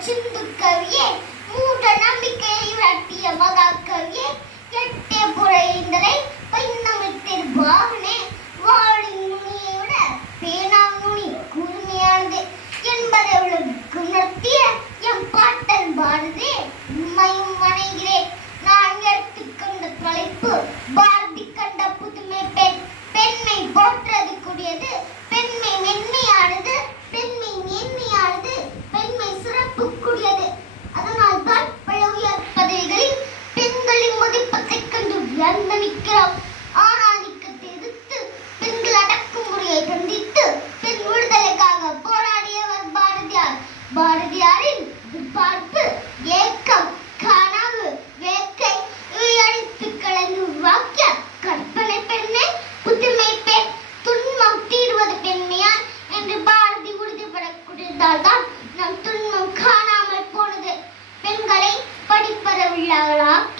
சிந்து கவியே, மூட நம்பிக்கையை விரட்டிய மகாகவியே, எட்டே புழைந்தலை பைந்தமிழ்த்திரு பாகனே, வாழின் நுனியை விட பேனா நுனி கூர்மையானது என்பதை உலகுக்கு உணர்த்திய எம் பாட்டன் பாரதே, உம்மையும் வணங்குகிறேன். நான் எடுத்துக்கொண்ட தலைப்பு பாரதி கண்ட புதுமை பெண். பெண்மை போற்றது கூடியது, பெண்மை மென்மையானது, பெண்மை மேன்மையானது, பெண்மை சிறப்புக்குரியது. அதனால் தான் பல உயர் பதவிகளில் பெண்களின் மதிப்பத்தைக் கண்டு உயர்ந்து நிற்கிறோம். ஆணாதிக்கத்தை எதிர்த்து பெண்கள் அடக்குமுறையை கண்டித்து பெண் விடுதலைக்காக போராடியவர் பாரதியார். பாரதியாரின் எதிர்பார்ப்பு, ஏக்கம், கனவு, வேட்கை இவை அனைத்து கலந்து உருவாக்கிய கற்பனை பெண்ணே புதுமை பெண். துன்பம் தீர்வது பெண்மையால் என்று பாரதி உறுதிப்படக்கூடியதால் தான் நம் துன்பம் காணாமல் போனது. பெண்களை படிப்பறவில்லாதவர்களாக்கி